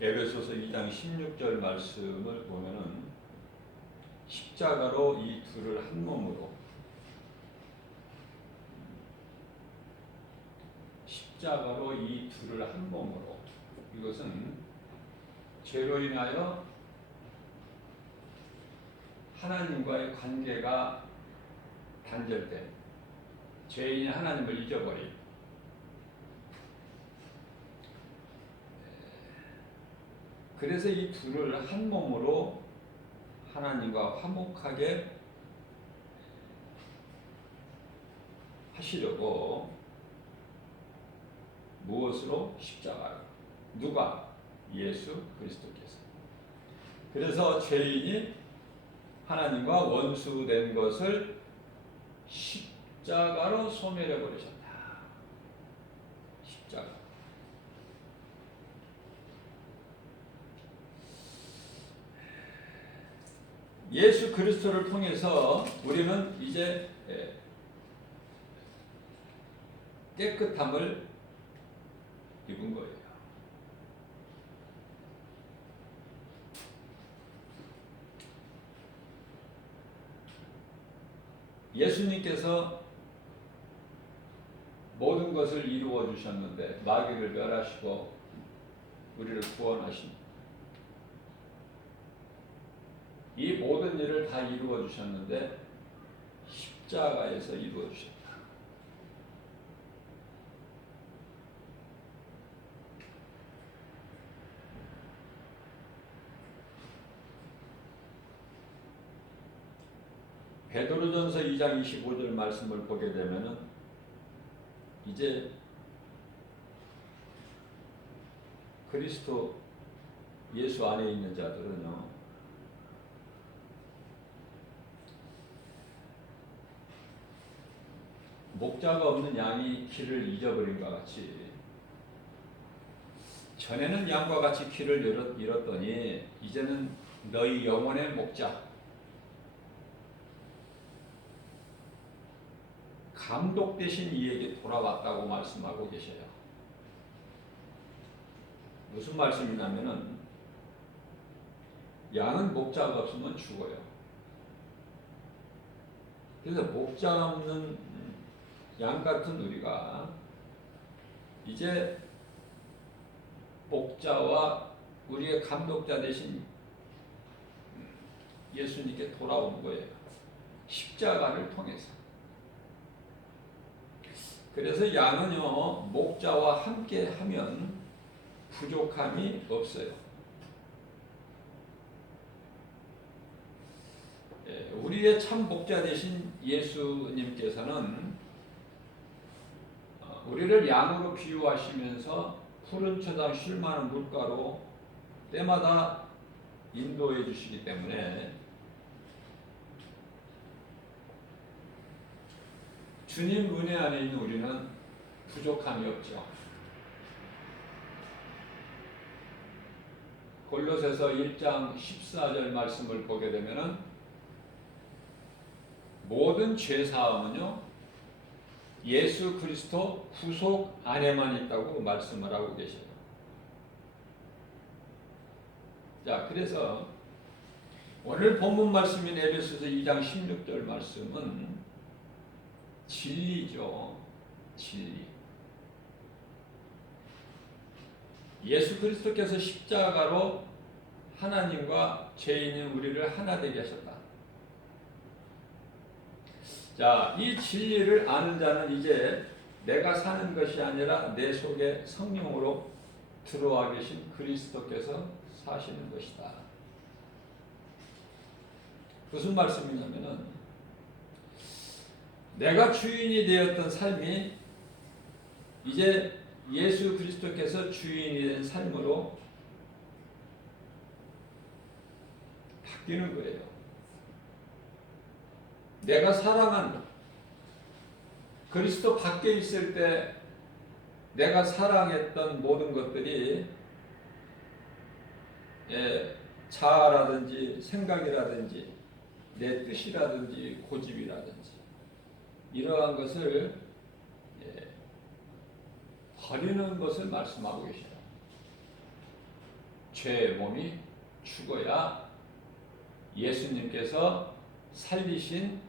에베소서 2장 16절 말씀을 보면은 십자가로 이 둘을 한 몸으로, 십자가로 이 둘을 한 몸으로, 이것은 죄로 인하여 하나님과의 관계가 단절된, 죄인이 하나님을 잊어버린, 그래서 이 둘을 한 몸으로 하나님과 화목하게 하시려고 무엇으로? 십자가로. 누가? 예수 그리스도께서. 그래서 죄인이 하나님과 원수된 것을 십자가로 소멸해 버리셨다. 십자가. 예수 그리스도를 통해서 우리는 이제 깨끗함을 입은 거예요. 예수님께서 모든 것을 이루어 주셨는데, 마귀를 멸하시고 우리를 구원하신 이 모든 일을 다 이루어 주셨는데 십자가에서 이루어 주셨다. 베드로전서 2장 25절 말씀을 보게 되면은 이제 그리스도 예수 안에 있는 자들은요, 목자가 없는 양이 길을 잊어버린 것 같이, 전에는 양과 같이 길을 잃었더니 이제는 너희 영혼의 목자, 감독 대신 이에게 돌아왔다고 말씀하고 계셔요. 무슨 말씀이냐면은 양은 목자가 없으면 죽어요. 그래서 목자 없는 양 같은 우리가 이제 목자와 우리의 감독자 대신 예수님께 돌아오는 거예요. 십자가를 통해서. 그래서 양은요, 목자와 함께 하면 부족함이 없어요. 우리의 참 목자 되신 예수님께서는 우리를 양으로 비유하시면서 푸른 초당 쉴만한 물가로 때마다 인도해 주시기 때문에 주님 은혜 안에 있는 우리는 부족함이 없죠. 골로새서 1장 14절 말씀을 보게 되면은 모든 죄 사함은요, 예수 그리스도 구속 안에만 있다고 말씀을 하고 계셔요. 자, 그래서 오늘 본문 말씀인 에베소서 2장 16절 말씀은 진리죠. 진리. 예수 그리스도께서 십자가로 하나님과 죄인인 우리를 하나 되게 하셨다. 자, 이 진리를 아는 자는 이제 내가 사는 것이 아니라 내 속에 성령으로 들어와 계신 그리스도께서 사시는 것이다. 무슨 말씀이냐면은 내가 주인이 되었던 삶이 이제 예수 그리스도께서 주인이 된 삶으로 바뀌는 거예요. 내가 사랑한 그리스도 밖에 있을 때 내가 사랑했던 모든 것들이 자아라든지 생각이라든지 내 뜻이라든지 고집이라든지 이러한 것을 버리는 것을 말씀하고 계셔요. 죄의 몸이 죽어야 예수님께서 살리신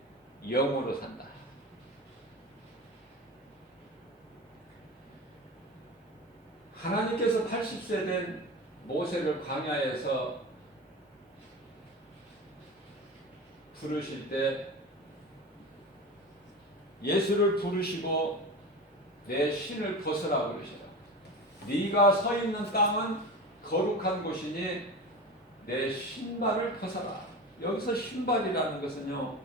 영으로 산다. 하나님께서 80세 된 모세를 광야에서 부르실 때 예수를 부르시고 내 신을 벗으라 그러시라. 네가 서 있는 땅은 거룩한 곳이니 내 신발을 벗어라. 여기서 신발이라는 것은요,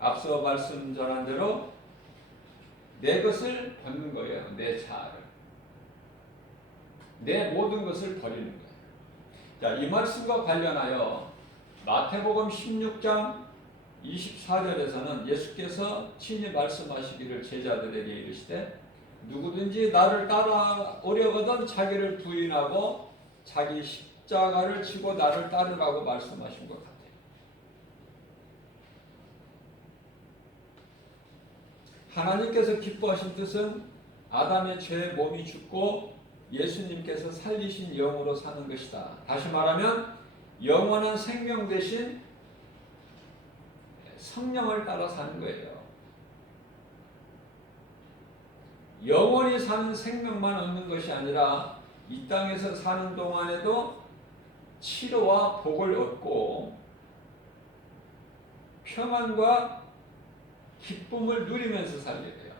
앞서 말씀 전한 대로 내 것을 벗는 거예요. 내 자아를. 내 모든 것을 버리는 거예요. 자, 이 말씀과 관련하여 마태복음 16장 24절에서는 예수께서 친히 말씀하시기를 제자들에게 이르시되 누구든지 나를 따라오려거든 자기를 부인하고 자기 십자가를 지고 나를 따르라고 말씀하신 것 같아요. 하나님께서 기뻐하신 뜻은 아담의 죄의 몸이 죽고 예수님께서 살리신 영으로 사는 것이다. 다시 말하면 영원한 생명 대신 성령을 따라 사는 거예요. 영원히 사는 생명만 얻는 것이 아니라 이 땅에서 사는 동안에도 치료와 복을 얻고 평안과 기쁨을 누리면서 살게 돼요.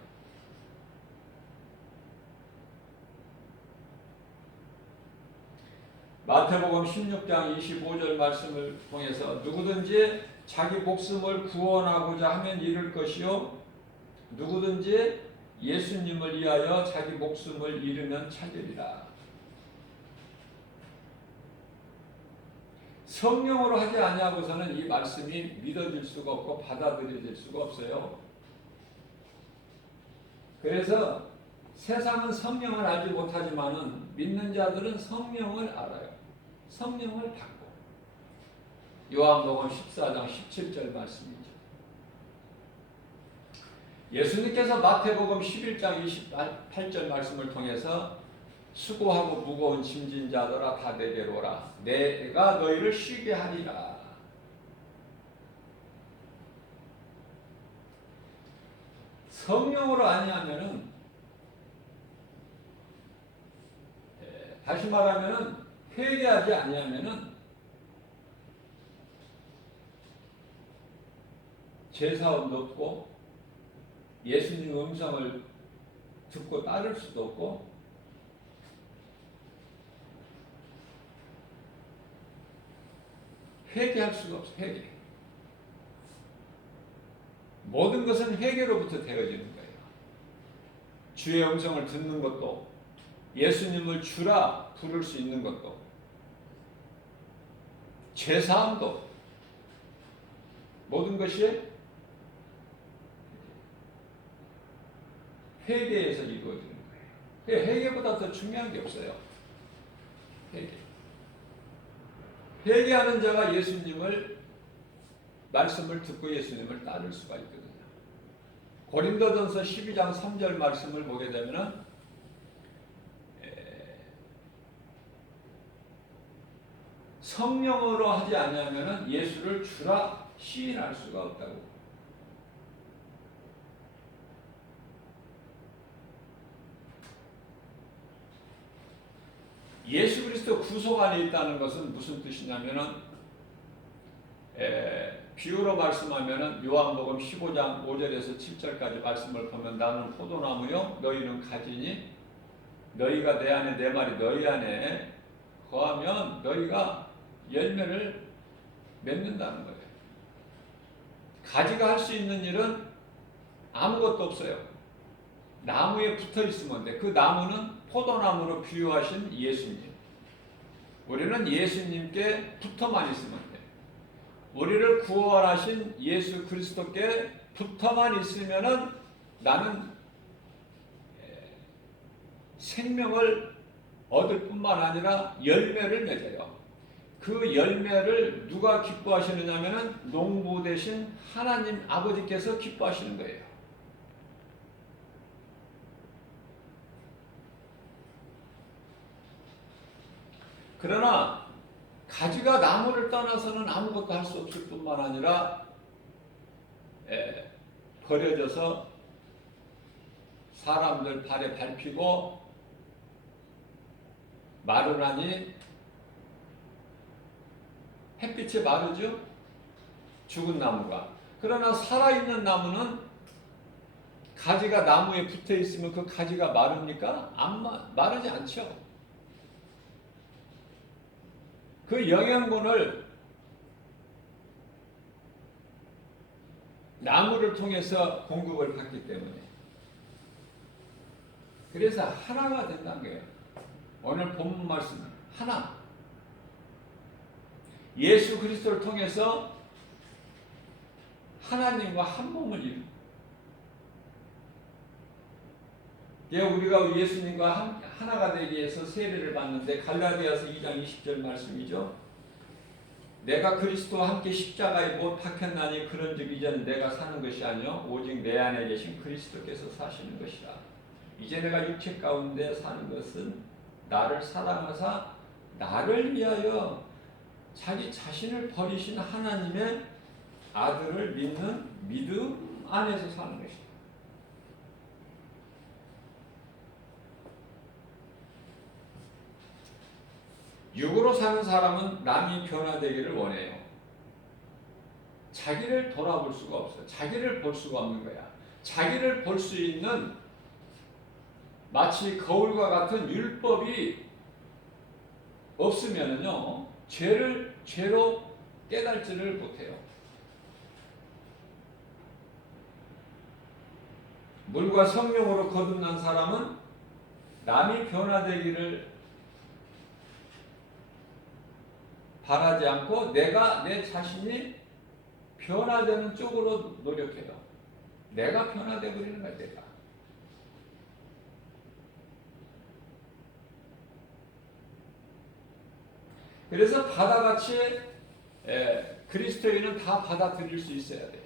마태복음 16장 25절 말씀을 통해서 누구든지 자기 목숨을 구원하고자 하면 잃을 것이요 누구든지 예수님을 위하여 자기 목숨을 잃으면 찾으리라. 성령으로 하지 아니하고서는 이 말씀이 믿어질 수가 없고 받아들여질 수가 없어요. 그래서 세상은 성령을 알지 못하지만은 믿는 자들은 성령을 알아요. 성령을 받고. 요한복음 14장 17절 말씀이죠. 예수님께서 마태복음 11장 28절 말씀을 통해서 수고하고 무거운 짐진 자들아 다 내게로 오라. 내가 너희를 쉬게 하리라. 성령으로 아니하면은 다시 말하면은 회개하지 아니하면은 제사함도 없고 예수님 음성을 듣고 따를 수도 없고 회개할 수가 없어. 회개. 모든 것은 회개로부터 되어지는 거예요. 주의 음성을 듣는 것도 예수님을 주라 부를 수 있는 것도 죄사함도 모든 것이 회개에서 이루어지는 거예요. 회개보다 더 중요한 게 없어요. 회개. 회개하는 자가 예수님을 말씀을 듣고 예수님을 따를 수가 있거든요. 고린도전서 12장 3절 말씀을 보게 되면은 성령으로 하지 아니하면은 예수를 주라 시인할 수가 없다고. 예수 그리스도 구속 안에 있다는 것은 무슨 뜻이냐면은 비유로 말씀하면은 요한복음 15장 5절에서 7절까지 말씀을 보면 나는 포도나무요 너희는 가지니 너희가 내 안에 내 말이 너희 안에 거하면 너희가 열매를 맺는다는 거예요. 가지가 할 수 있는 일은 아무것도 없어요. 나무에 붙어 있으면 돼. 그 나무는 포도나무로 비유하신 예수님. 우리는 예수님께 붙어만 있으면 돼. 우리를 구원하신 예수 그리스도께 붙어만 있으면은 나는 생명을 얻을 뿐만 아니라 열매를 맺어요. 그 열매를 누가 기뻐하시느냐면은 농부 대신 하나님 아버지께서 기뻐하시는 거예요. 그러나 가지가 나무를 떠나서는 아무것도 할 수 없을 뿐만 아니라 버려져서 사람들 발에 밟히고 마르나니 햇빛에 마르죠. 죽은 나무가. 그러나 살아있는 나무는 가지가 나무에 붙어 있으면 그 가지가 마릅니까? 마르지 않죠. 그 영양분을 나무를 통해서 공급을 받기 때문에, 그래서 하나가 된다는 거예요. 오늘 본문 말씀은 하나, 예수 그리스도를 통해서 하나님과 한 몸을 이루고, 우리가 예수님과 하나가 되기 위해서 세례를 받는데 갈라디아서 2장 20절 말씀이죠. 내가 그리스도와 함께 십자가에 못 박혔나니 그런즉 이제는 내가 사는 것이 아니요 오직 내 안에 계신 그리스도께서 사시는 것이라. 이제 내가 육체 가운데 사는 것은 나를 사랑하사 나를 위하여 자기 자신을 버리신 하나님의 아들을 믿는 믿음 안에서 사는 것이다. 육으로 사는 사람은 남이 변화되기를 원해요. 자기를 돌아볼 수가 없어요. 자기를 볼 수가 없는 거야. 자기를 볼 수 있는 마치 거울과 같은 율법이 없으면은요, 죄로 깨달지를 못해요. 물과 성령으로 거듭난 사람은 남이 변화되기를 바라지 않고 내가 내 자신이 변화되는 쪽으로 노력해요. 내가 변화되고 있는 거야, 내가. 그래서 바다같이 그리스도인은 다 받아들일 수 있어야 돼요.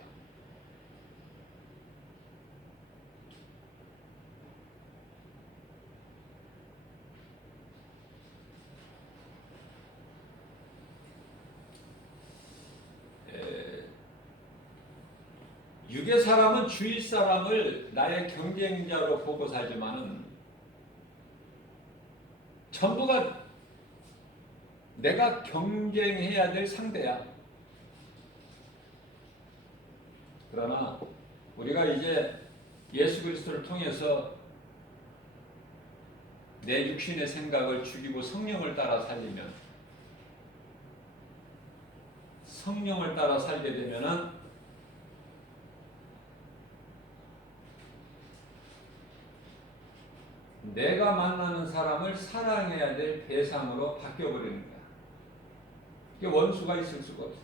육의 사람은 주위 사람을 나의 경쟁자로 보고 살지만은 전부가 내가 경쟁해야 될 상대야. 그러나 우리가 이제 예수 그리스도를 통해서 내 육신의 생각을 죽이고 성령을 따라 살게 되면은 내가 만나는 사람을 사랑해야 될 대상으로 바뀌어버리는 거야. 이게 원수가 있을 수가 없어.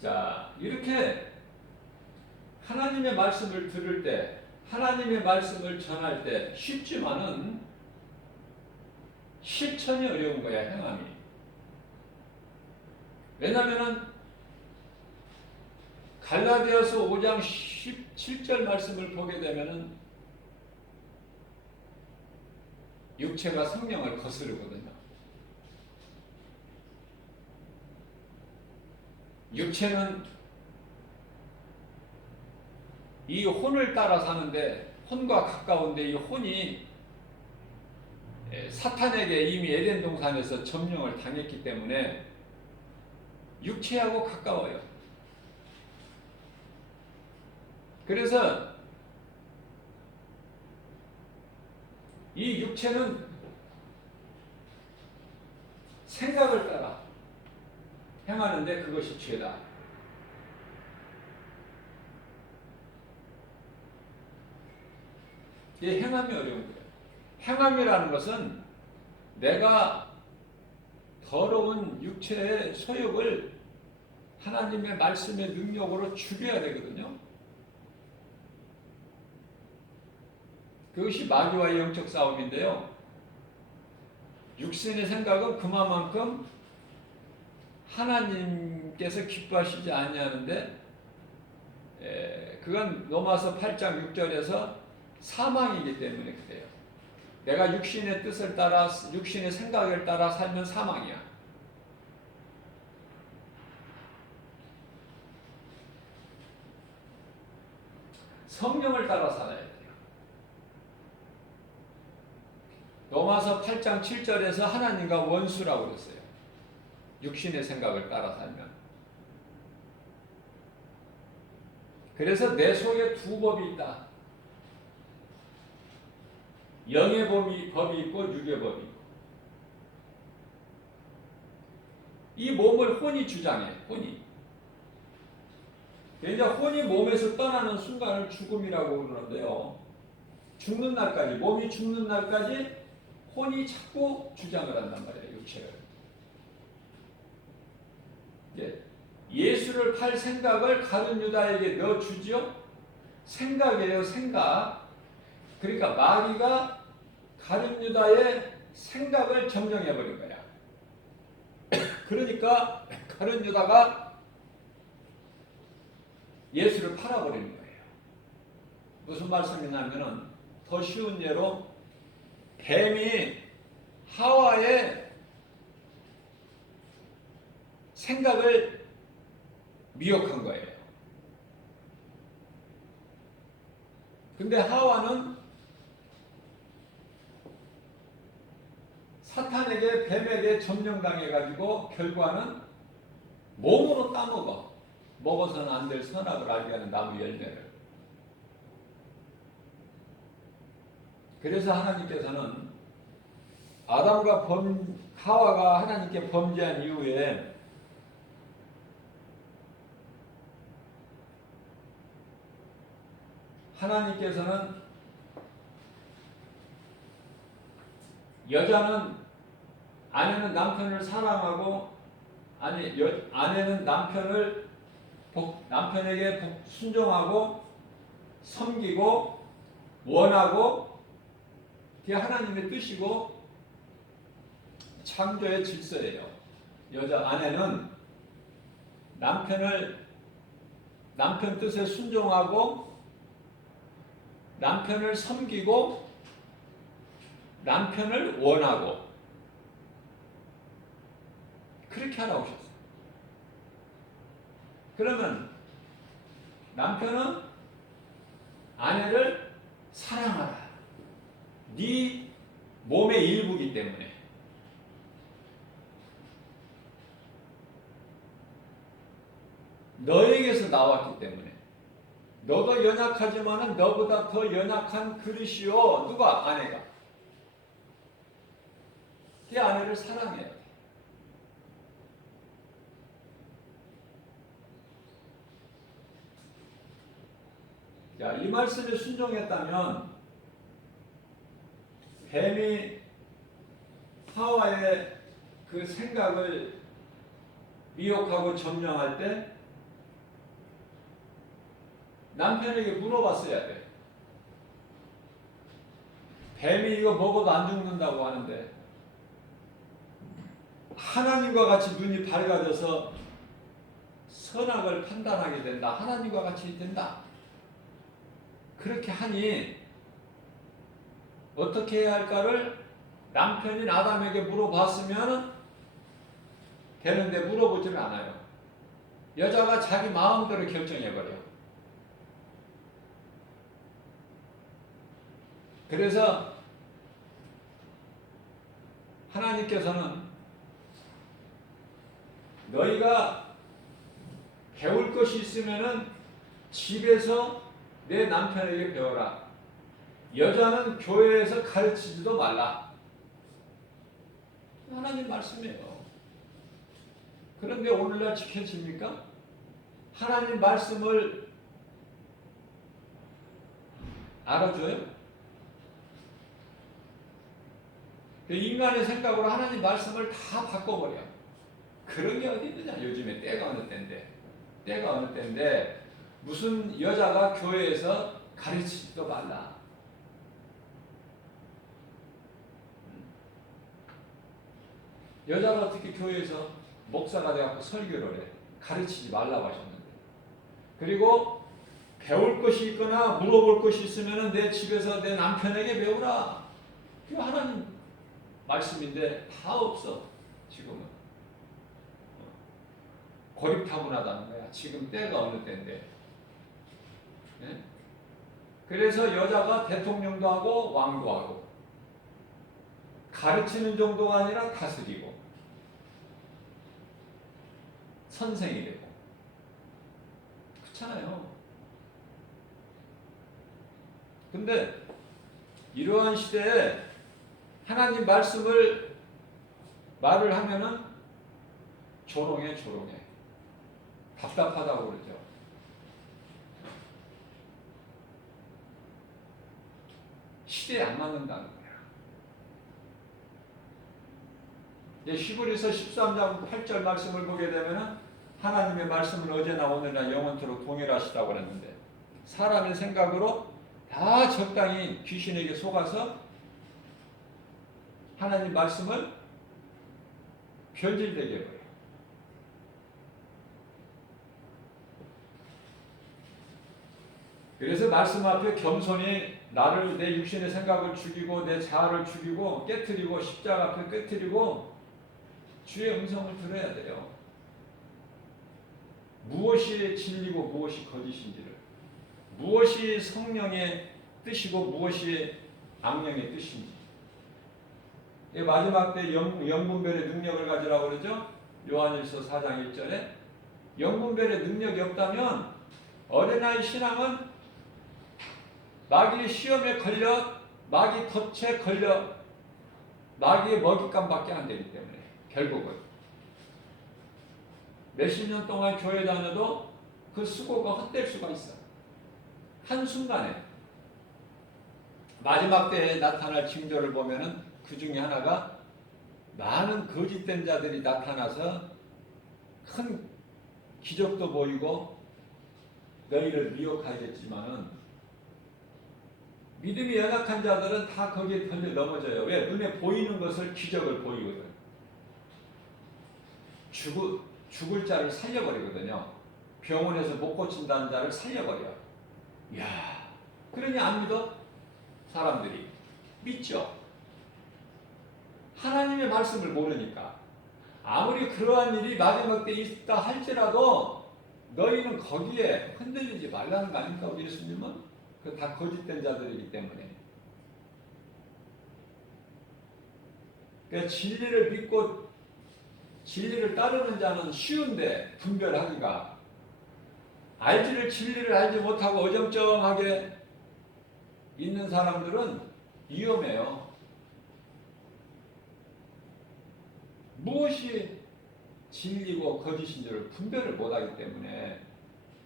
자, 이렇게 하나님의 말씀을 들을 때, 하나님의 말씀을 전할 때 쉽지만은 실천이 어려운 거야, 행함이. 왜냐면은 갈라디아서 5장 17절 말씀을 보게 되면은 육체가 성령을 거스르거든요. 육체는 이 혼을 따라 사는데, 혼과 가까운데 이 혼이 사탄에게 이미 에덴 동산에서 점령을 당했기 때문에 육체하고 가까워요. 그래서 이 육체는 생각을 따라 행하는데 그것이 죄다. 이게 행함이 어려운 거예요. 행함이라는 것은 내가 더러운 육체의 소욕을 하나님의 말씀의 능력으로 죽여야 되거든요. 그것이 마귀와의 영적 싸움인데요. 육신의 생각은 그만큼 하나님께서 기뻐하시지 아니하는데, 그건 로마서 8장 6절에서 사망이기 때문에 그래요. 내가 육신의 뜻을 따라, 육신의 생각을 따라 살면 사망이야. 성령을 따라 살아야 돼요. 로마서 8장 7절에서 하나님과 원수라고 그랬어요. 육신의 생각을 따라 살면. 그래서 내 속에 두 법이 있다. 영의 법이 있고 육의 법이 있고. 이 몸을 혼이 주장해. 혼이. 이제 혼이 몸에서 떠나는 순간을 죽음이라고 그러는데요. 죽는 날까지, 몸이 죽는 날까지 혼이 자꾸 주장을 한단 말이에요. 육체를. 예수를 팔 생각을 가룟 유다에게 넣어주죠. 생각이에요. 생각. 그러니까 마귀가 가룟 유다의 생각을 점령해버린 거야. 그러니까 가룟 유다가 예수를 팔아버리는 거예요. 무슨 말씀이냐면은 더 쉬운 예로 뱀이 하와의 생각을 미혹한 거예요. 근데 하와는 사탄에게, 뱀에게 점령당해가지고 결과는 몸으로 따먹어. 먹어서는 안 될 선악을 알게 하는 나무 열매를. 그래서 하나님께서는 하와가 하나님께 범죄한 이후에 하나님께서는 아내는 남편을 사랑하고 아내는 남편에게 순종하고 섬기고 원하고 그게 하나님의 뜻이고 창조의 질서예요. 아내는 남편 뜻에 순종하고 남편을 섬기고 남편을 원하고 그렇게 하라고 하셨어요. 그러면 남편은 아내를 사랑하라. 네 몸의 일부이기 때문에. 너에게서 나왔기 때문에. 너도 연약하지만은 너보다 더 연약한 그릇이요. 누가? 아내가. 그 아내를 사랑해야 돼. 자, 이 말씀에 순종했다면 뱀이 하와의 그 생각을 미혹하고 점령할 때 남편에게 물어봤어야 돼. 뱀이 이거 먹어도 안 죽는다고 하는데 하나님과 같이 눈이 밝아져서 선악을 판단하게 된다. 하나님과 같이 된다. 그렇게 하니 어떻게 해야 할까를 남편인 아담에게 물어봤으면 되는데 물어보지는 않아요. 여자가 자기 마음대로 결정해버려. 그래서 하나님께서는 너희가 배울 것이 있으면은 집에서 내 남편에게 배워라. 여자는 교회에서 가르치지도 말라. 하나님 말씀이에요. 그런데 오늘날 지켜집니까? 하나님 말씀을 알아줘요? 인간의 생각으로 하나님 말씀을 다 바꿔버려. 그런 게 어디 있느냐? 요즘에 때가 어느 때인데 무슨 여자가 교회에서 가르치지도 말라. 여자가 어떻게 교회에서 목사가 돼갖고 설교를 해? 가르치지 말라고 하셨는데. 그리고 배울 것이 있거나 물어볼 것이 있으면 내 집에서 내 남편에게 배우라. 이거 하나님 말씀인데 다 없어. 지금은 고립타분하다는 거야. 지금 때가 어느 때인데. 네? 그래서 여자가 대통령도 하고 왕도 하고 가르치는 정도가 아니라 다스리고 선생이 되고 그렇잖아요. 근데 이러한 시대에 하나님 말씀을 말을 하면은 조롱해. 답답하다고 그러죠. 시대에 안 맞는다는 거야. 이제 히브리서 13장 8절 말씀을 보게 되면은 하나님의 말씀은 어제나 오늘이나 영원토록 동일하시다고 그랬는데 사람의 생각으로 다 적당히 귀신에게 속아서 하나님 말씀을 변질되게 해요. 그래서 말씀 앞에 겸손히 나를 내 육신의 생각을 죽이고 내 자아를 죽이고 깨트리고 십자가 앞에 깨트리고 주의 음성을 들어야 돼요. 무엇이 진리고 무엇이 거짓인지를, 무엇이 성령의 뜻이고 무엇이 악령의 뜻인지. 마지막 때 영분별의 능력을 가지라고 그러죠. 요한일서 4장 1절에 영분별의 능력이 없다면 어린아이 신앙은 마귀의 시험에 걸려 마귀 덫에 걸려 마귀의 먹잇감밖에 안 되기 때문에 결국은 몇십 년 동안 교회 다녀도 그 수고가 헛될 수가 있어. 한순간에 마지막 때에 나타날 징조를 보면은 그 중에 하나가 많은 거짓된 자들이 나타나서 큰 기적도 보이고 너희를 미혹하겠지만은 믿음이 연약한 자들은 다 거기에 던져 넘어져요. 왜? 눈에 보이는 것을 기적을 보이거든. 죽을 자를 살려버리거든요. 병원에서 못 고친다는 자를 살려버려. 이야, 그러니 안 믿어? 사람들이. 믿죠? 하나님의 말씀을 모르니까. 아무리 그러한 일이 마지막 때 있다 할지라도 너희는 거기에 흔들리지 말라는 거 아닙니까? 우리 예수님은? 그 다 거짓된 자들이기 때문에. 그러니까 진리를 믿고 진리를 따르는 자는 쉬운데 분별하기가, 진리를 알지 못하고 어정쩡하게 있는 사람들은 위험해요. 무엇이 진리고 거짓인지를 분별을 못하기 때문에.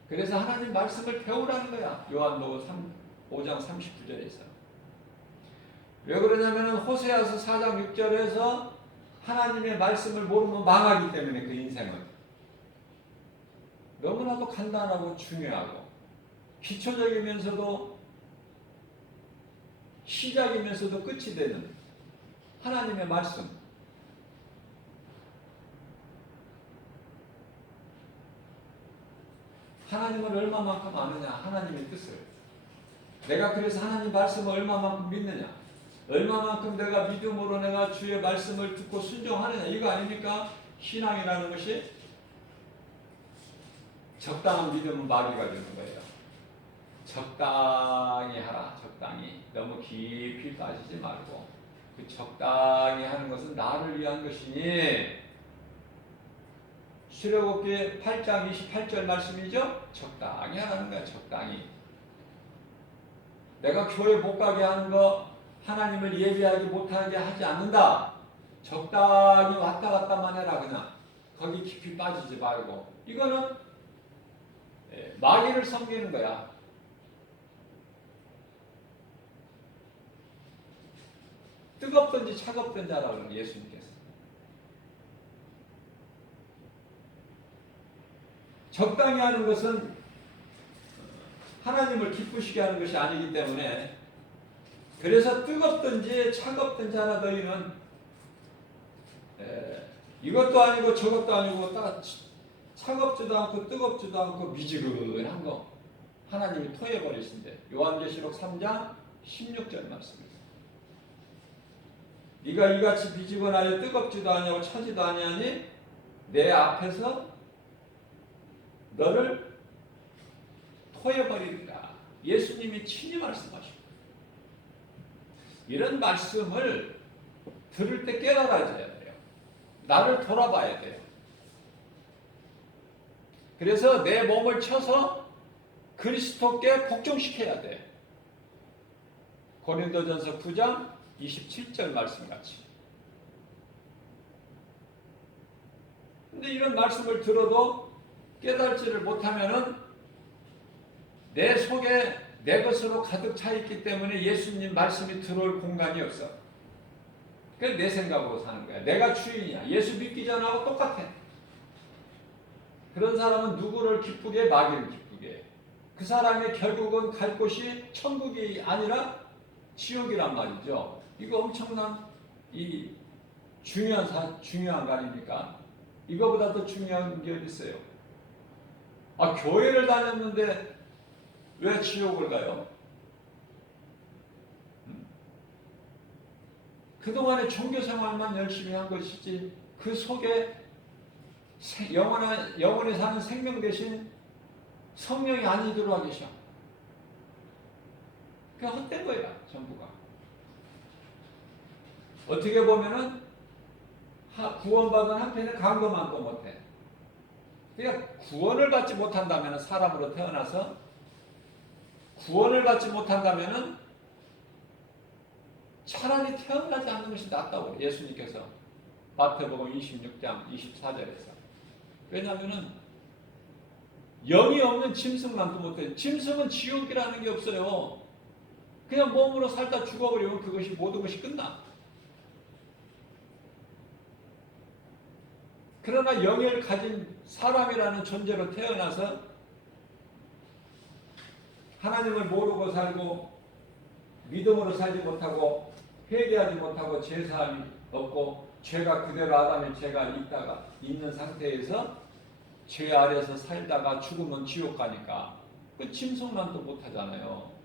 그래서 하나님 말씀을 배우라는 거야. 요한복음 5장 39절에서. 왜 그러냐면 호세아서 4장 6절에서 하나님의 말씀을 모르면 망하기 때문에 그 인생은. 너무나도 간단하고 중요하고 기초적이면서도 시작이면서도 끝이 되는 하나님의 말씀. 하나님을 얼마만큼 아느냐, 하나님의 뜻을. 내가 그래서 하나님 말씀을 얼마만큼 믿느냐, 얼마만큼 내가 믿음으로 내가 주의 말씀을 듣고 순종하느냐, 이거 아닙니까? 신앙이라는 것이. 적당한 믿음은 마귀가 주는 거예요. 적당히 하라, 적당히. 너무 깊이 빠지지 말고. 그 적당히 하는 것은 나를 위한 것이니, 출애굽기 8장 28절 말씀이죠? 적당히 하라는 거야, 적당히. 내가 교회 못 가게 하는 거, 하나님을 예배하지 못하게 하지 않는다. 적당히 왔다 갔다만 해라, 그냥. 거기 깊이 빠지지 말고. 이거는 마귀를 섬기는 거야. 뜨겁든지 차갑든지 하라고 그러는 예수님께서. 적당히 하는 것은 하나님을 기쁘시게 하는 것이 아니기 때문에, 그래서 뜨겁든지 차갑든지 하나 너희는 이것도 아니고 저것도 아니고 딱 차갑지도 않고 뜨겁지도 않고 미지근한 거, 하나님이 토해버리신대. 요한계시록 3장 16절 말씀입니다. 네가 이같이 비지근하여 뜨겁지도 아니하고 차지도 아니하니 내 앞에서 너를 토해버리리라. 예수님이 친히 말씀하십니다. 이런 말씀을 들을 때 깨달아져야 돼요. 나를 돌아봐야 돼요. 그래서 내 몸을 쳐서 그리스도께 복종시켜야 돼. 고린도전서 9장 27절 말씀같이. 근데 이런 말씀을 들어도 깨달지를 못하면은 내 속에 내 것으로 가득 차 있기 때문에 예수님 말씀이 들어올 공간이 없어. 그게 내 생각으로 사는 거야. 내가 주인이야. 예수 믿기 전하고 똑같아. 그런 사람은 누구를 기쁘게 마귀를 기쁘게. 그 사람이 결국은 갈 곳이 천국이 아니라 지옥이란 말이죠. 이거 엄청난 이 중요한 거 아닙니까? 이거보다 더 중요한 게 어디 있어요? 아, 교회를 다녔는데 왜 지옥을 가요? 그동안에 종교 생활만 열심히 한 것이지 그 속에 영원히 사는 생명 대신 성령이 안에 들어와 계셔. 그게 헛된 거야, 전부가. 어떻게 보면은 구원받은 한편에 강도만도 못해. 그러니까 구원을 받지 못한다면 사람으로 태어나서 구원을 받지 못한다면 차라리 태어나지 않는 것이 낫다고 예수님께서 마태복음 26장 24절에서. 왜냐하면 영이 없는 짐승만도 못해. 짐승은 지옥이라는 게 없어요. 그냥 몸으로 살다 죽어버리면 그것이 모든 것이 끝나. 그러나 영을 가진 사람이라는 존재로 태어나서 하나님을 모르고 살고 믿음으로 살지 못하고 회개하지 못하고 죄사함이 없고 죄가 그대로 아담의 죄가 있는 상태에서 죄 아래서 살다가 죽으면 지옥 가니까 그 짐승만도 못하잖아요.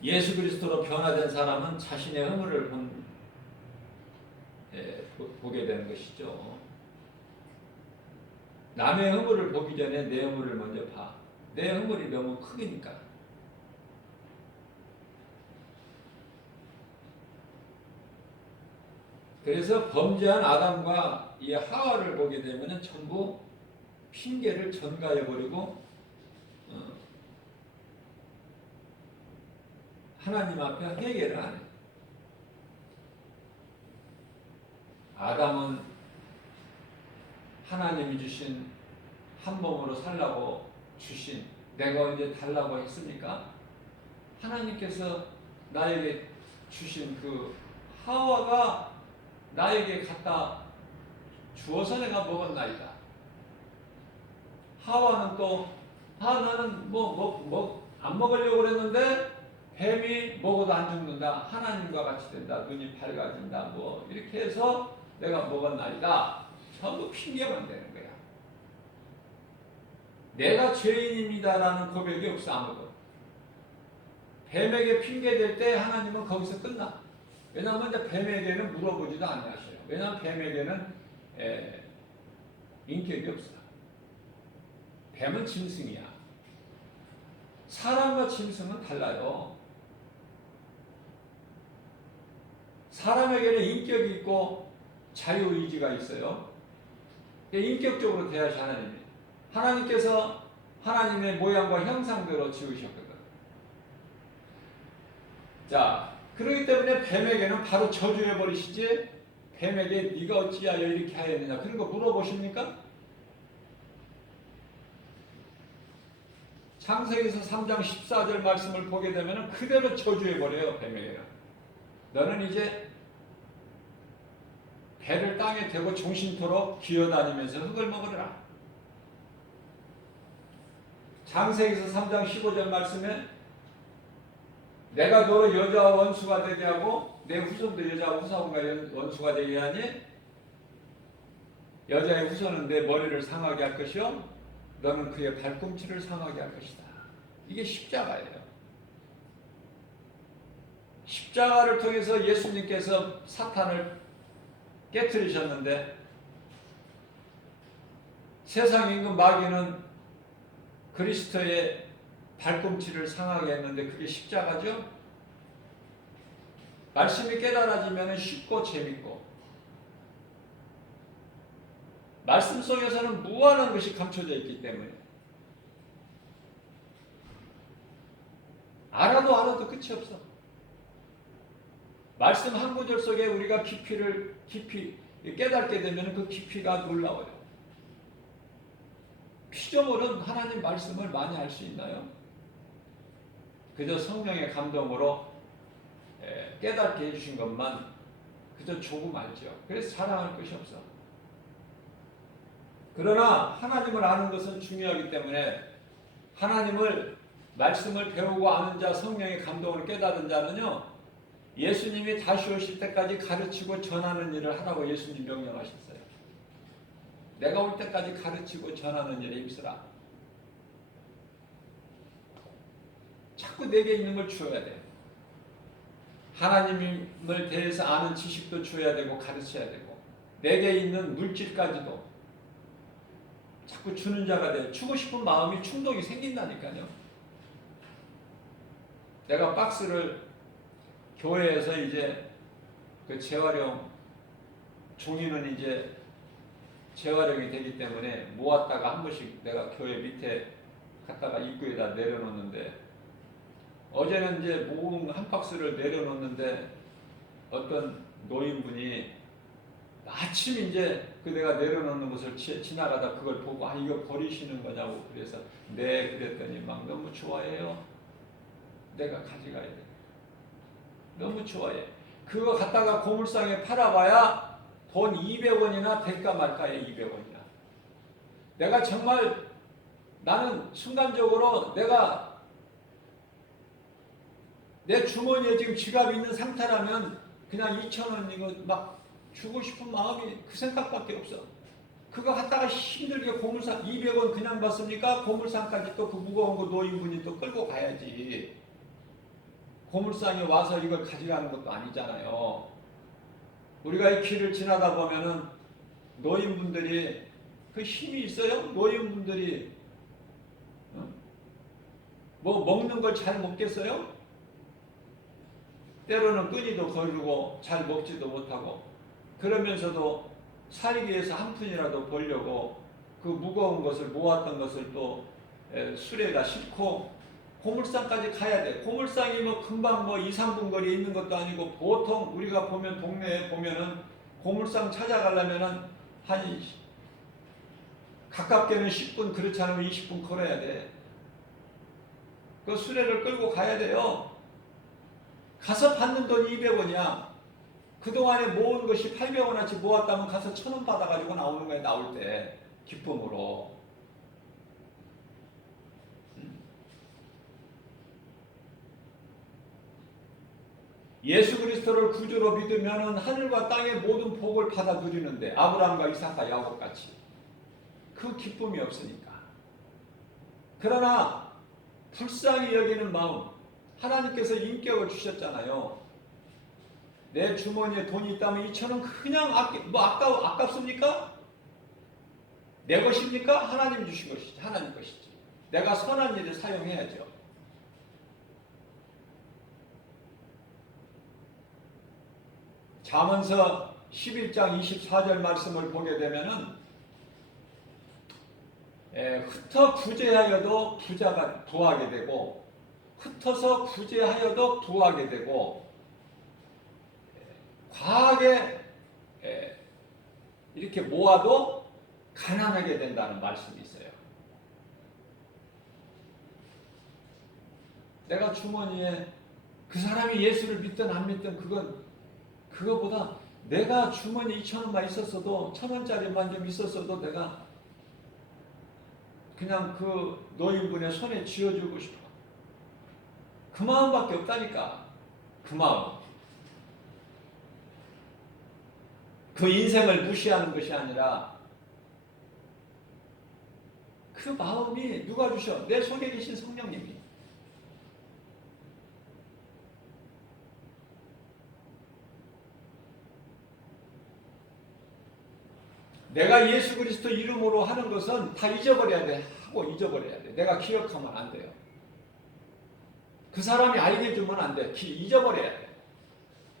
예수 그리스도로 변화된 사람은 자신의 허물을 보게 되는 것이죠. 남의 허물을 보기 전에 내 허물을 먼저 봐. 내 허물이 너무 크니까. 그래서 범죄한 아담과 이 하와를 보게 되면 전부 핑계를 전가해버리고 하나님 앞에 회개를 안 해. 아담은 하나님이 주신 한 몸으로 살라고 주신 내가 언제 달라고 했습니까? 하나님께서 나에게 주신 그 하와가 나에게 갖다 주어서 내가 먹었나이다. 하와는 또 나는 안 먹으려고 그랬는데 뱀이 먹어도 안 죽는다. 하나님과 같이 된다. 눈이 밝아진다. 이렇게 해서 내가 먹었나이다. 전부 핑계만 되는 거야. 내가 죄인입니다라는 고백이 없어 아무도. 뱀에게 핑계댈 때 하나님은 거기서 끝나. 왜냐하면 이제 뱀에게는 물어보지도 아니하셔요. 왜냐하면 뱀에게는 인격이 없어. 뱀은 짐승이야. 사람과 짐승은 달라요. 사람에게는 인격이 있고 자유의지가 있어요. 인격적으로 대하시 하나님이. 하나님께서 하나님의 모양과 형상대로 지으셨거든. 자, 그렇기 때문에 뱀에게는 바로 저주해버리시지 뱀에게 네가 어찌하여 이렇게 하였느냐 그런 거 물어보십니까? 창세기서 3장 14절 말씀을 보게 되면 그대로 저주해버려요. 뱀에게는. 너는 이제 배를 땅에 대고 종신토록 기어다니면서 흙을 먹으라. 창세기서 3장 15절 말씀에 내가 너로 여자와 원수가 되게 하고 내 후손도 여자와 후사원과 원수가 되게 하니 여자의 후손은 내 머리를 상하게 할 것이요 너는 그의 발꿈치를 상하게 할 것이다. 이게 십자가예요. 십자가를 통해서 예수님께서 사탄을 깨뜨리셨는데 세상 임금 마귀는 그리스도의 발꿈치를 상하게 했는데 그게 십자가죠. 말씀이 깨달아지면 쉽고 재밌고 말씀 속에서는 무한한 것이 감춰져 있기 때문에 알아도 끝이 없어. 말씀 한 구절 속에 우리가 깊이 깨닫게 되면 그 깊이가 놀라워요. 피조물은 하나님 말씀을 많이 알 수 있나요? 그저 성령의 감동으로 깨닫게 해주신 것만 그저 조금 알죠. 그래서 자랑할 것이 없어. 그러나 하나님을 아는 것은 중요하기 때문에 하나님을 말씀을 배우고 아는 자, 성령의 감동을 깨닫은 자는요, 예수님이 다시 오실 때까지 가르치고 전하는 일을 하라고 예수님 명령하셨어요. 내가 올 때까지 가르치고 전하는 일에 힘쓰라. 자꾸 내게 있는 걸 주어야 돼. 하나님을 대해서 아는 지식도 줘야 되고 가르쳐야 되고 내게 있는 물질까지도 자꾸 주는 자가 돼. 주고 싶은 마음이 충동이 생긴다니까요. 내가 박스를 교회에서 이제 그 재활용 종이는 이제 재활용이 되기 때문에 모았다가 한 번씩 내가 교회 밑에 갖다가 입구에다 내려놓는데 어제는 이제 모은 한 박스를 내려놓는데 어떤 노인분이 마침 이제 그 내가 내려놓는 것을 지나가다 그걸 보고 아 이거 버리시는 거냐고 그래서 네 그랬더니 막 너무 좋아해요. 내가 가져가야 돼. 너무 좋아해. 그거 갖다가 고물상에 팔아봐야 돈 200원이나 될까 말까에 200원이나. 내가 정말 나는 순간적으로 내가 내 주머니에 지금 지갑이 있는 상태라면 그냥 2,000원 이거 막 주고 싶은 마음이 그 생각밖에 없어. 그거 갖다가 힘들게 고물상 200원 그냥 받습니까? 고물상까지 또 그 무거운 거 노인분이 또 끌고 가야지. 고물상에 와서 이걸 가져가는 것도 아니잖아요. 우리가 이 길을 지나다 보면은 노인분들이 그 힘이 있어요? 노인분들이 뭐 먹는 걸 잘 먹겠어요? 때로는 끈이도 거르고 잘 먹지도 못하고 그러면서도 살기 위해서 한 푼이라도 벌려고 그 무거운 것을 모았던 것을 또 수레에다 싣고 고물상까지 가야 돼. 고물상이 뭐 금방 뭐 2, 3분 거리에 있는 것도 아니고 보통 우리가 보면 동네에 보면은 고물상 찾아가려면은 한 가깝게는 10분 그렇지 않으면 20분 걸어야 돼. 그 수레를 끌고 가야 돼요. 가서 받는 돈 200원이야. 그동안에 모은 것이 800원어치 모았다면 가서 1,000원 받아가지고 나오는 거야. 나올 때 기쁨으로. 예수 그리스도를 구주로 믿으면 하늘과 땅의 모든 복을 받아 누리는데 아브라함과 이삭과 야곱 같이 그 기쁨이 없으니까. 그러나 불쌍히 여기는 마음, 하나님께서 인격을 주셨잖아요. 내 주머니에 돈이 있다면 2,000원 그냥 아깝습니까? 내 것입니까? 하나님 주신 것이지. 하나님 것이지. 내가 선한 일을 사용해야죠. 잠언서 11장 24절 말씀을 보게 되면은 흩어 구제하여도 부하게 되고 흩어서 구제하여도 부하게 되고 과하게 이렇게 모아도 가난하게 된다는 말씀이 있어요. 내가 주머니에 그 사람이 예수를 믿든 안 믿든 그거보다 내가 주머니에 2,000원만 있었어도 1,000원짜리만 좀 있었어도 내가 그냥 그 노인분의 손에 쥐어주고 싶어. 그 마음밖에 없다니까. 그 마음. 그 인생을 무시하는 것이 아니라 그 마음이 누가 주셔? 내 속에 계신 성령님이. 내가 예수 그리스도 이름으로 하는 것은 다 잊어버려야 돼. 하고 잊어버려야 돼. 내가 기억하면 안 돼요. 그 사람이 알게 주면 안 돼. 잊어버려야 돼.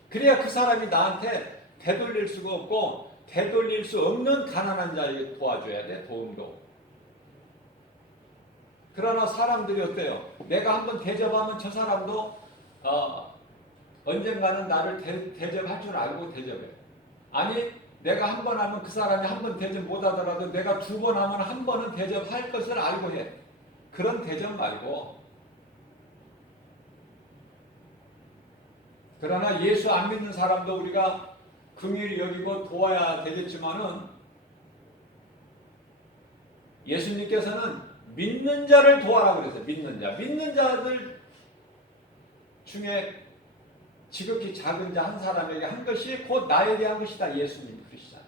그래야 그 사람이 나한테 되돌릴 수가 없고 되돌릴 수 없는 가난한 자에게 도와줘야 돼. 도움도. 그러나 사람들이 어때요? 내가 한번 대접하면 저 사람도 언젠가는 나를 대접할 줄 알고 대접해. 아니 내가 한 번 하면 그 사람이 한 번 대접 못하더라도 내가 두 번 하면 한 번은 대접할 것을 알고 해. 그런 대접 말고. 그러나 예수 안 믿는 사람도 우리가 긍휼히 여기고 도와야 되겠지만은 예수님께서는 믿는 자를 도와라 그랬어요. 믿는 자. 믿는 자들 중에 지극히 작은 자 한 사람에게 한 것이 곧 나에게 한 것이다. 예수님이 그러시잖아요.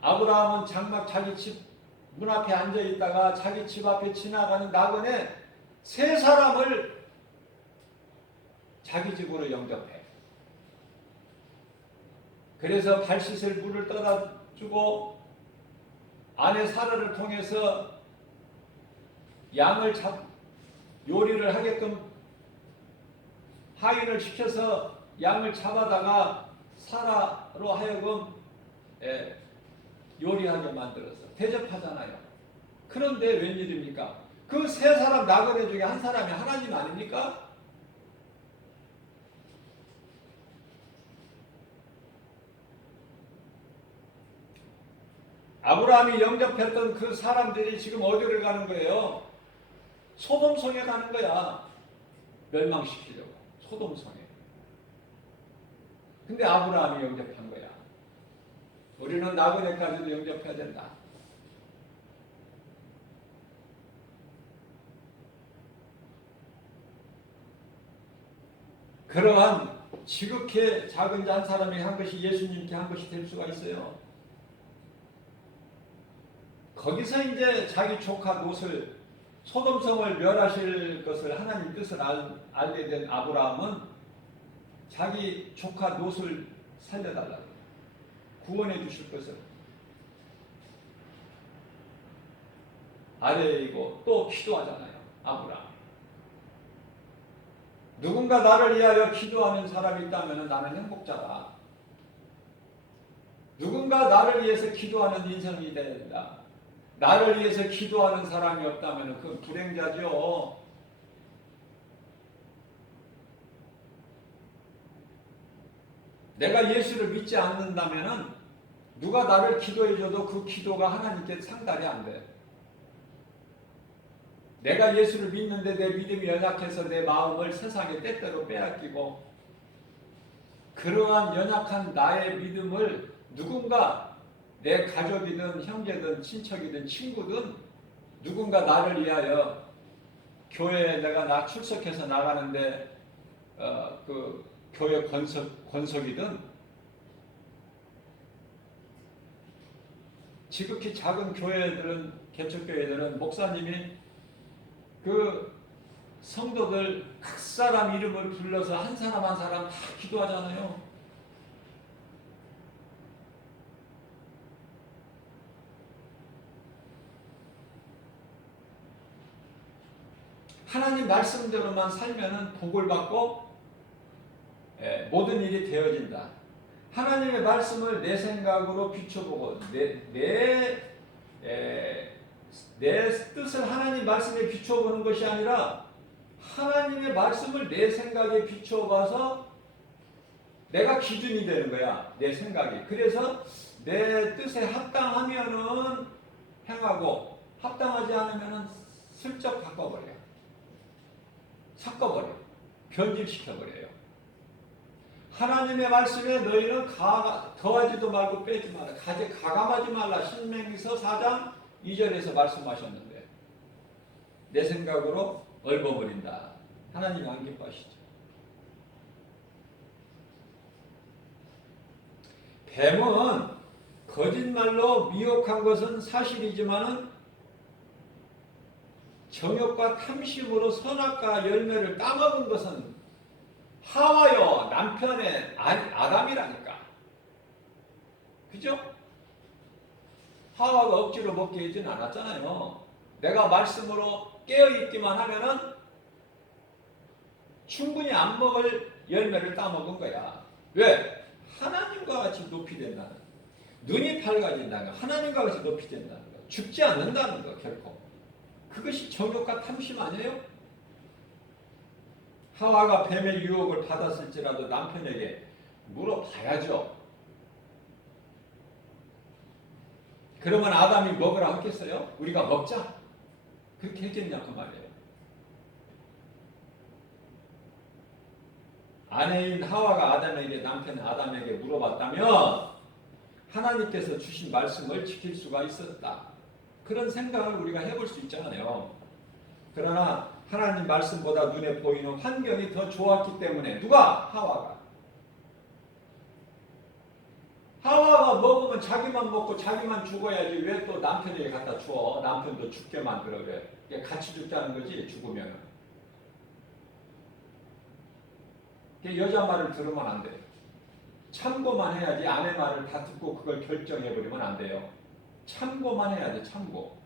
아브라함은 장막 자기 집 문 앞에 앉아 있다가 자기 집 앞에 지나가는 나그네 세 사람을 자기 집으로 영접해. 그래서 발 씻을 물을 떠다 주고 아내 사라를 통해서 양을 요리를 하게끔 하인을 시켜서 양을 잡아다가 사라로 하여금 요리하게 만들어서 대접하잖아요. 그런데 웬일입니까? 그 세 사람 나그네 중에 한 사람이 하나님 아닙니까? 아브라함이 영접했던 그 사람들이 지금 어디를 가는 거예요? 소돔성에 가는 거야. 멸망시키려고. 소돔성에. 근데 아브라함이 영접한 거야. 우리는 나그네까지도 영접해야 된다. 그러한 지극히 작은 자 한 사람이 한 것이 예수님께 한 것이 될 수가 있어요. 거기서 이제 자기 조카 롯을 소돔성을 멸하실 것을 하나님 뜻을 알게 된 아브라함은 자기 조카 롯을 살려달라고 구원해 주실 것을 아뢰이고 또 기도하잖아요. 아브라함. 누군가 나를 위하여 기도하는 사람이 있다면 나는 행복자다. 누군가 나를 위해서 기도하는 인생이 되어야 된다. 나를 위해서 기도하는 사람이 없다면 그 불행자죠. 내가 예수를 믿지 않는다면 누가 나를 기도해줘도 그 기도가 하나님께 상달이 안 돼. 내가 예수를 믿는데 내 믿음이 연약해서 내 마음을 세상에 때때로 빼앗기고 그러한 연약한 나의 믿음을 누군가 내 가족이든 형제든 친척이든 친구든 누군가 나를 위하여 교회에 내가 출석해서 나가는데 그 교회 권석이든 지극히 작은 교회들은 개척교회들은 목사님이 그 성도들 각 사람 이름을 불러서 한 사람 한 사람 다 기도하잖아요. 하나님 말씀대로만 살면은 복을 받고 모든 일이 되어진다. 하나님의 말씀을 내 생각으로 비춰보고 내 뜻을 하나님 말씀에 비춰보는 것이 아니라 하나님의 말씀을 내 생각에 비춰봐서 내가 기준이 되는 거야. 내 생각이. 그래서 내 뜻에 합당하면은 행하고 합당하지 않으면은 슬쩍 바꿔버려요. 섞어버려요. 변질시켜버려요. 하나님의 말씀에 너희는 더하지도 말고 빼지 마라. 가감하지 말라. 신명기서 4장 2절에서 말씀하셨는데 내 생각으로 얽어버린다. 하나님이 안 기뻐하시죠. 뱀은 거짓말로 미혹한 것은 사실이지만은 정욕과 탐심으로 선악과 열매를 따먹은 것은 하와요 남편의 아담이라니까. 그죠? 하와가 억지로 먹게 하지는 않았잖아요. 내가 말씀으로 깨어있기만 하면은 충분히 안 먹을 열매를 따먹은 거야. 왜? 하나님과 같이 높이 된다는 거. 눈이 밝아진다는 거. 하나님과 같이 높이 된다는 거. 죽지 않는다는 거 결코. 그것이 정욕과 탐심 아니에요? 하와가 뱀의 유혹을 받았을지라도 남편에게 물어봐야죠. 그러면 아담이 먹으라 했겠어요? 우리가 먹자. 그렇게 했겠냐고 말이에요. 아내인 하와가 아담에게 남편 아담에게 물어봤다면 하나님께서 주신 말씀을 지킬 수가 있었다. 그런 생각을 우리가 해볼 수 있잖아요. 그러나 하나님 말씀보다 눈에 보이는 환경이 더 좋았기 때문에 누가? 하와가. 하와가 먹으면 자기만 먹고 자기만 죽어야지 왜 또 남편에게 갖다 줘? 남편도 죽게 만들어 그래. 같이 죽자는 거지 죽으면. 여자 말을 들으면 안 돼요. 참고만 해야지 아내 말을 다 듣고 그걸 결정해버리면 안 돼요. 참고만 해야 돼. 참고.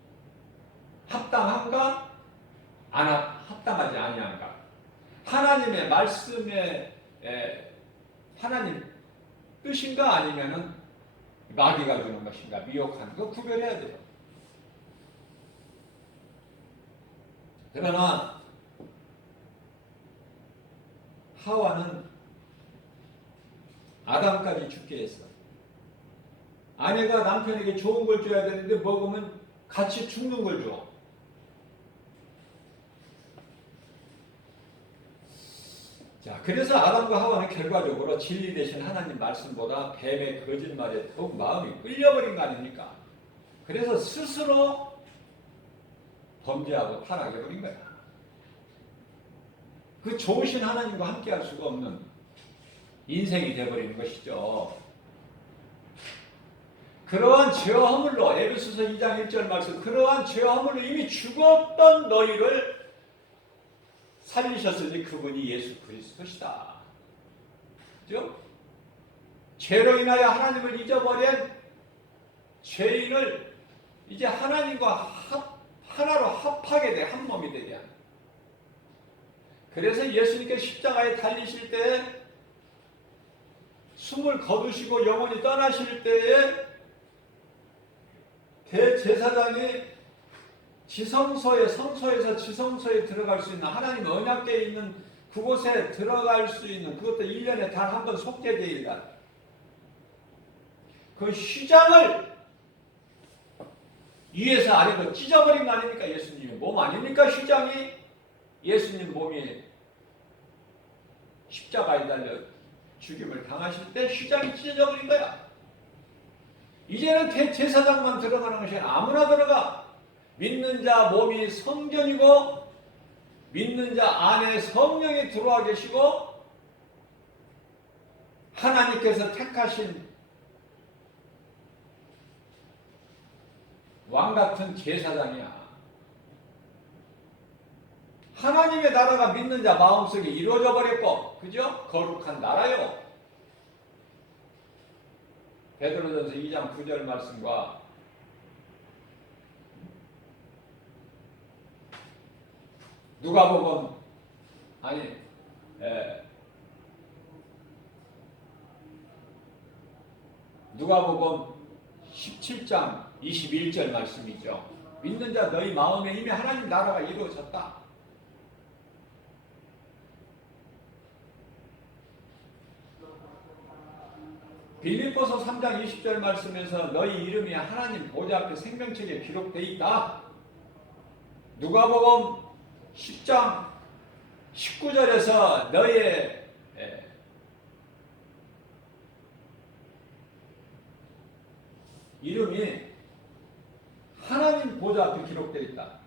합당한가? 합당하지 아니한가? 하나님의 말씀에 하나님 뜻인가 아니면은 마귀가 주는 것인가 미혹하는 거 구별해야 돼요. 그러나 하와는 아담까지 죽게 했어. 아내가 남편에게 좋은 걸 줘야 되는데 먹으면 같이 죽는 걸 줘. 자, 그래서 아담과 하와는 결과적으로 진리 대신 하나님 말씀보다 뱀의 거짓말에 더욱 마음이 끌려버린 거 아닙니까? 그래서 스스로 범죄하고 타락해버린 거야. 그 좋으신 하나님과 함께할 수가 없는 인생이 되어버리는 것이죠. 그러한 죄와 허물로 에베소서 2장 1절 말씀 그러한 죄와 허물로 이미 죽었던 너희를 살리셨으니 그분이 예수 그리스도시다. 그죠? 죄로 인하여 하나님을 잊어버린 죄인을 이제 하나님과 하나로 합하게 돼. 한 몸이 되게 하는. 그래서 예수님께서 십자가에 달리실 때에 숨을 거두시고 영원히 떠나실 때에 대제사장이 성소에서 지성소에 들어갈 수 있는 하나님 언약궤에 있는 그곳에 들어갈 수 있는 그것도 1년에 단 한 번 속죄제일이다. 그 휘장을 위에서 아래로 찢어버린 거 아닙니까? 예수님의 몸 아닙니까? 휘장이 예수님 몸이 십자가에 달려 죽임을 당하실 때 휘장이 찢어져버린 거야. 이제는 대제사장만 들어가는 것이 아니라 아무나 들어가. 믿는 자 몸이 성전이고 믿는 자 안에 성령이 들어와 계시고 하나님께서 택하신 왕같은 제사장이야. 하나님의 나라가 믿는 자 마음속에 이루어져 버렸고, 그죠? 거룩한 나라요. 베드로전서 2장 9절 말씀과 누가복음 누가복음 17장 21절 말씀이죠. 믿는 자 너희 마음에 이미 하나님 나라가 이루어졌다. 빌립보서 3장 20절 말씀에서 너희 이름이 하나님 보좌 앞에 생명책에 기록되어 있다. 누가복음 10장 19절에서 너희의 이름이 하나님 보좌 앞에 기록되어 있다.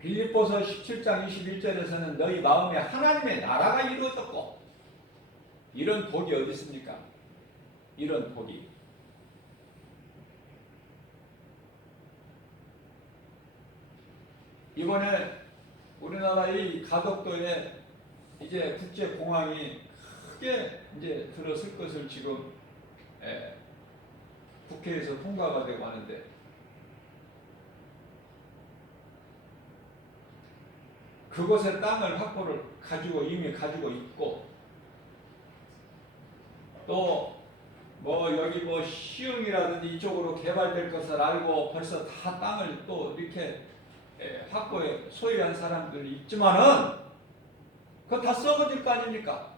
빌립보서 17장 21절에서는 너희 마음에 하나님의 나라가 이루어졌고, 이런 복이 어디 있습니까? 이런 복이. 이번에 우리나라 이 가덕도에 이제 국제공항이 크게 이제 들어설 것을 지금 국회에서 통과가 되고 하는데, 그곳의 땅을 확보를 이미 가지고 있고, 또 여기 시흥이라든지 이쪽으로 개발될 것을 알고 벌써 다 땅을 또 이렇게 확보해 소유한 사람들이 있지만은 그거 다 썩어질 거 아닙니까?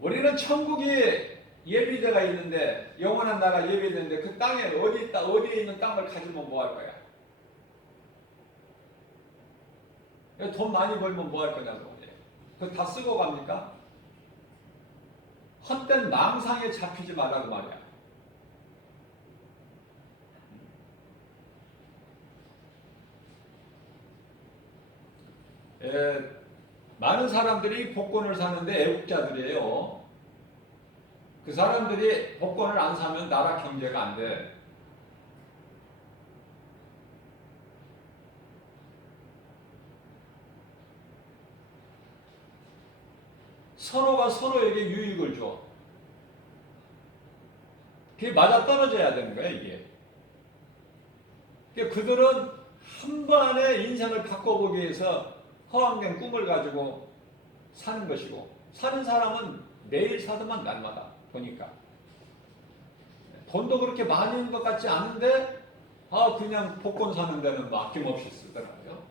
우리는 천국이 예비대가 있는데, 영원한 나라 예비되는데, 그 땅에 어디에 있는 땅을 가지면 뭐 할 거야? 돈 많이 벌면 뭐 할 거냐고. 그거 다 쓰고 갑니까? 헛된 망상에 잡히지 말라고 말이야. 많은 사람들이 복권을 사는데 애국자들이에요. 그 사람들이 복권을 안 사면 나라 경제가 안 돼. 서로가 서로에게 유익을 줘. 그게 맞아떨어져야 되는 거야, 이게. 그러니까 그들은 한 번에 인생을 바꿔보기 위해서 허황된 꿈을 가지고 사는 것이고, 사는 사람은 내일 사더만 날마다 보니까 돈도 그렇게 많이 있는 것 같지 않은데 그냥 복권 사는 데는 아낌없이 쓰더라고요.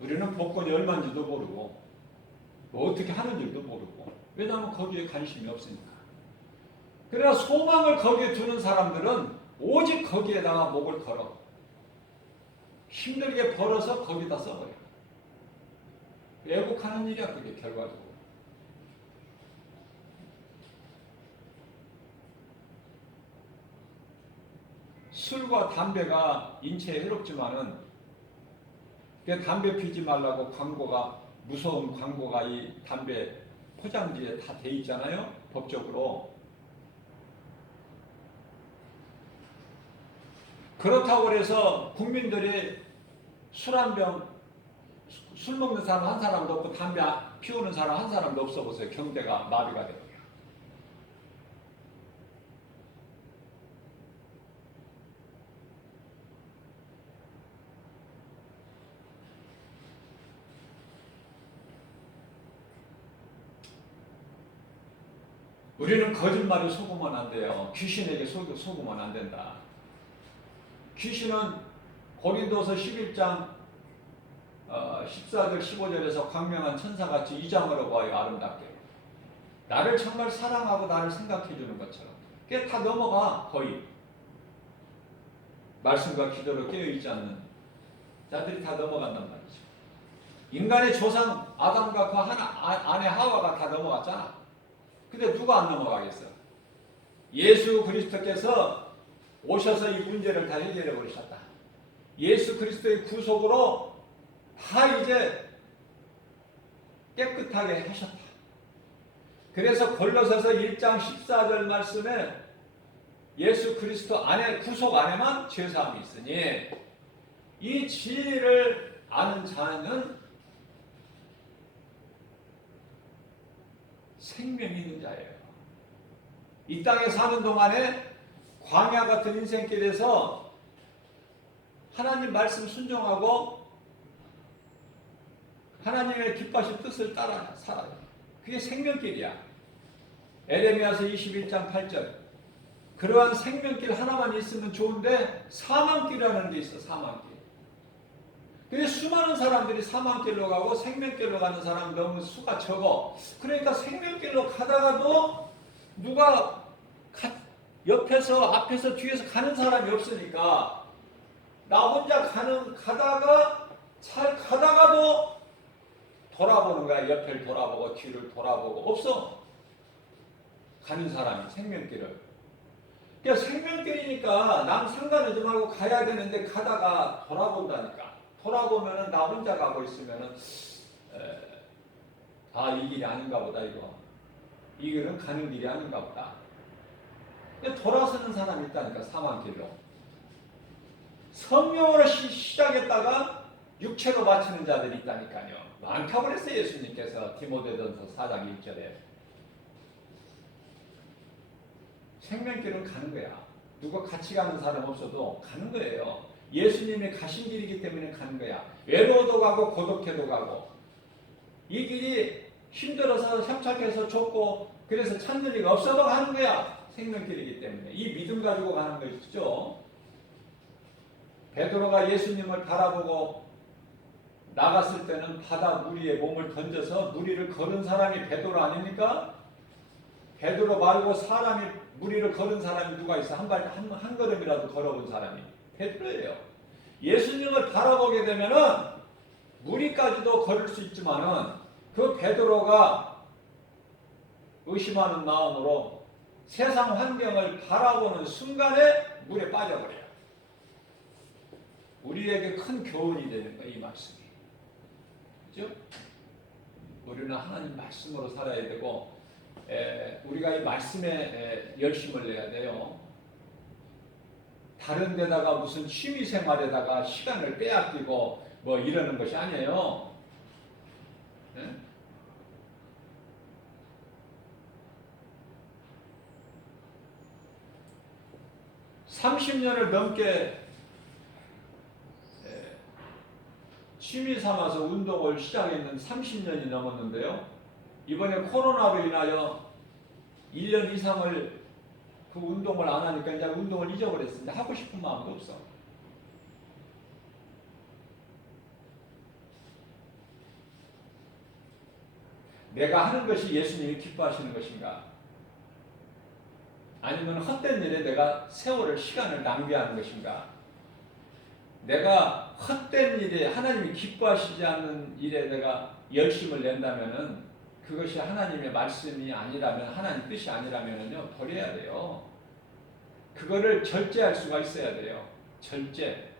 우리는 복권이 얼마인지도 모르고 어떻게 하는지도 모르고, 왜냐하면 거기에 관심이 없으니까. 그러나 소망을 거기에 두는 사람들은 오직 거기에다가 목을 걸어 힘들게 벌어서 거기다 써버려. 애국하는 일이야, 그게 결과적으로. 술과 담배가 인체에 해롭지만은, 담배 피지 말라고 무서운 광고가 이 담배 포장지에 다 돼 있잖아요, 법적으로. 그렇다고 해서 국민들이 술 먹는 사람 한 사람도 없고 담배 피우는 사람 한 사람도 없어 보세요. 경제가 마비가 돼요. 우리는 거짓말에 속으면 안 돼요. 귀신에게 속으면 안 된다. 귀신은 고린도서 11장 14절 15절에서 광명한 천사같이 이장으로 보아요, 아름답게. 나를 정말 사랑하고 나를 생각해 주는 것처럼. 그게 다 넘어가, 거의. 말씀과 기도로 깨어있지 않는 자들이 다 넘어간단 말이죠. 인간의 조상 아담과 그 아내 하와가 다 넘어갔잖아. 근데 누가 안 넘어가겠어? 예수 그리스도께서 오셔서 이 문제를 다 해결해 버리셨다. 예수 그리스도의 구속으로 다 이제 깨끗하게 하셨다. 그래서 골로새서 1장 14절 말씀에 예수 그리스도 안에, 구속 안에만 죄사함이 있으니 이 진리를 아는 자는 생명이 있는 자예요. 이 땅에 사는 동안에 광야 같은 인생길에서 하나님 말씀 순종하고 하나님의 기뻐하신 뜻을 따라 살아요. 그게 생명길이야. 에레미야서 21장 8절. 그러한 생명길 하나만 있으면 좋은데 사망길이라는 게 있어. 사망길. 근데 수많은 사람들이 사망길로 가고 생명길로 가는 사람 너무 수가 적어. 그러니까 생명길로 가다가도 누가 옆에서, 앞에서, 뒤에서 가는 사람이 없으니까 나 혼자 가다가 잘 가다가도 돌아보는 거야. 옆을 돌아보고 뒤를 돌아보고 없어. 가는 사람이 생명길을. 그러니까 생명길이니까 남 상관하지 말고 가야 되는데 가다가 돌아본다니까. 돌아보면은 나 혼자 가고 있으면은 이 길이 아닌가 보다 이거. 이 길은 가는 길이 아닌가 보다. 돌아서는 사람이 있다니까, 사망길로. 성령으로 시작했다가 육체로 바치는 자들이 있다니까요. 많다고 그랬어요, 예수님께서 디모데전서 4장 1절에. 생명길은 가는 거야. 누가 같이 가는 사람 없어도 가는 거예요. 예수님이 가신 길이기 때문에 가는 거야. 외로워도 가고 고독해도 가고. 이 길이 힘들어서 협착해서 좁고 그래서 찾는 이가 없어도 가는 거야. 생명길이기 때문에. 이 믿음 가지고 가는 것이죠. 베드로가 예수님을 바라보고 나갔을 때는 바다 물 위에 몸을 던져서 물 위를 걸은 사람이 베드로 아닙니까? 베드로 말고 사람이 물 위를 걸은 사람이 누가 있어? 한 걸음이라도 걸어본 사람이 베드로예요. 예수님을 바라보게 되면은 물 위까지도 걸을 수 있지만은 그 베드로가 의심하는 마음으로 세상 환경을 바라보는 순간에 물에 빠져버려요. 우리에게 큰 교훈이 되는 거예요, 이 말씀이. 그죠? 우리는 하나님 말씀으로 살아야 되고, 우리가 이 말씀에 열심을 내야 돼요. 다른 데다가 무슨 취미 생활에다가 시간을 빼앗기고 뭐 이러는 것이 아니에요. 네? 30년을 넘게 취미 삼아서 운동을 시작했는 30년이 넘었는데요. 이번에 코로나로 인하여 1년 이상을 그 운동을 안 하니까 이제 운동을 잊어버렸습니다. 하고 싶은 마음도 없어. 내가 하는 것이 예수님이 기뻐하시는 것인가? 아니면 헛된 일에 내가 세월을, 시간을 낭비하는 것인가? 내가 헛된 일에, 하나님이 기뻐하시지 않는 일에 내가 열심을 낸다면은 그것이 하나님의 말씀이 아니라면, 하나님 뜻이 아니라면요, 버려야 돼요. 그거를 절제할 수가 있어야 돼요. 절제.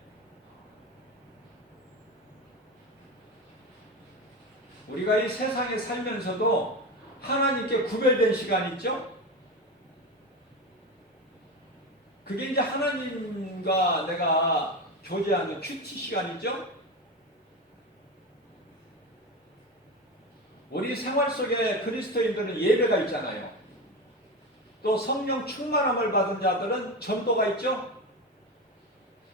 우리가 이 세상에 살면서도 하나님께 구별된 시간이 있죠? 그게 이제 하나님과 내가 교제하는 큐티 시간이죠? 우리 생활 속에 그리스도인들은 예배가 있잖아요. 또 성령 충만함을 받은 자들은 전도가 있죠?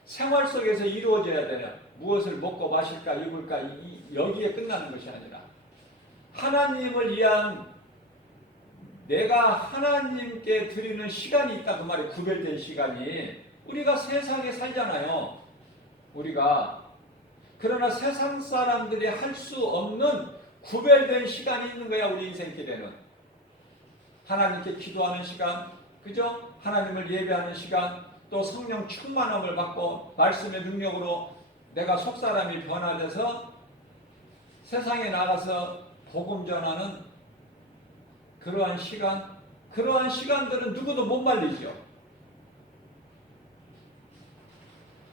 생활 속에서 이루어져야 되는, 무엇을 먹고 마실까 입을까 여기에 끝나는 것이 아니라 하나님을 위한, 내가 하나님께 드리는 시간이 있다 그 말이에요. 구별된 시간이. 우리가 세상에 살잖아요. 우리가. 그러나 세상 사람들이 할 수 없는 구별된 시간이 있는 거야. 우리 인생길에는. 하나님께 기도하는 시간, 그죠? 하나님을 예배하는 시간, 또 성령 충만함을 받고 말씀의 능력으로 내가 속사람이 변화돼서 세상에 나가서 복음 전하는 그러한 시간, 그러한 시간들은 누구도 못 말리죠.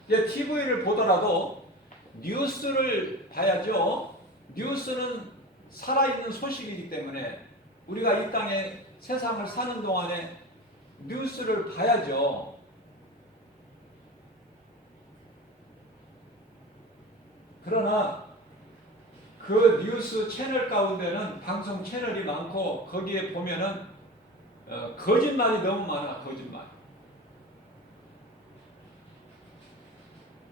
이제 TV를 보더라도 뉴스를 봐야죠. 뉴스는 살아있는 소식이기 때문에 우리가 이 땅에 세상을 사는 동안에 뉴스를 봐야죠. 그러나 그 뉴스 채널 가운데는 방송 채널이 많고 거기에 보면은 거짓말이 너무 많아. 거짓말.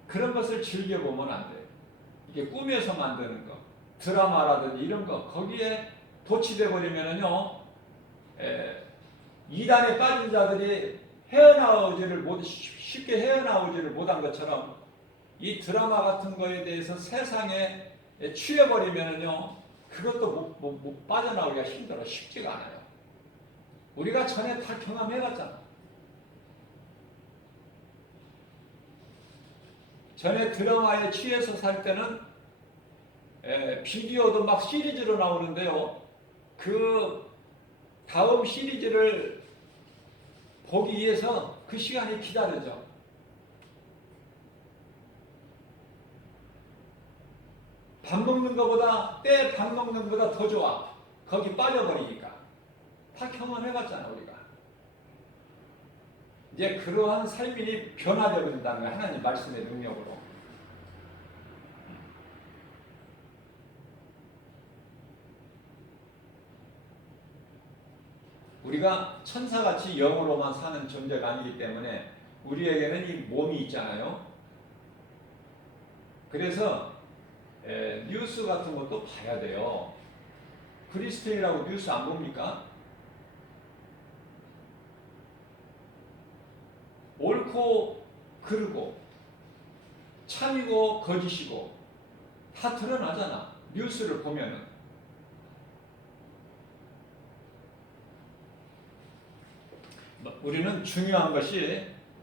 그런 것을 즐겨보면 안 돼요. 이게 꾸며서 만드는 거, 드라마라든지 이런 거, 거기에 도취돼 버리면은요, 이단에 빠진 자들이 쉽게 헤어나오지를 못한 것처럼 이 드라마 같은 거에 대해서 세상에 취해버리면은요, 그것도 못 빠져나오기가 힘들어. 쉽지가 않아요. 우리가 전에 다 경험해봤잖아. 전에 드라마에 취해서 살 때는 비디오도 막 시리즈로 나오는데요. 그 다음 시리즈를 보기 위해서 그 시간이 기다려져. 밥 먹는 것보다, 밥 먹는 것보다 더 좋아. 거기 빠져버리니까. 다 경험해봤잖아, 우리가. 이제 그러한 삶이 변화되어 버린다는 거예요. 하나님 말씀의 능력으로. 우리가 천사같이 영으로만 사는 존재가 아니기 때문에 우리에게는 이 몸이 있잖아요. 그래서 뉴스 같은 것도 봐야 돼요. 그리스도인이라고 뉴스 안 봅니까? 옳고 그르고 참이고 거짓이고 다 드러나잖아. 뉴스를 보면은. 우리는 중요한 것이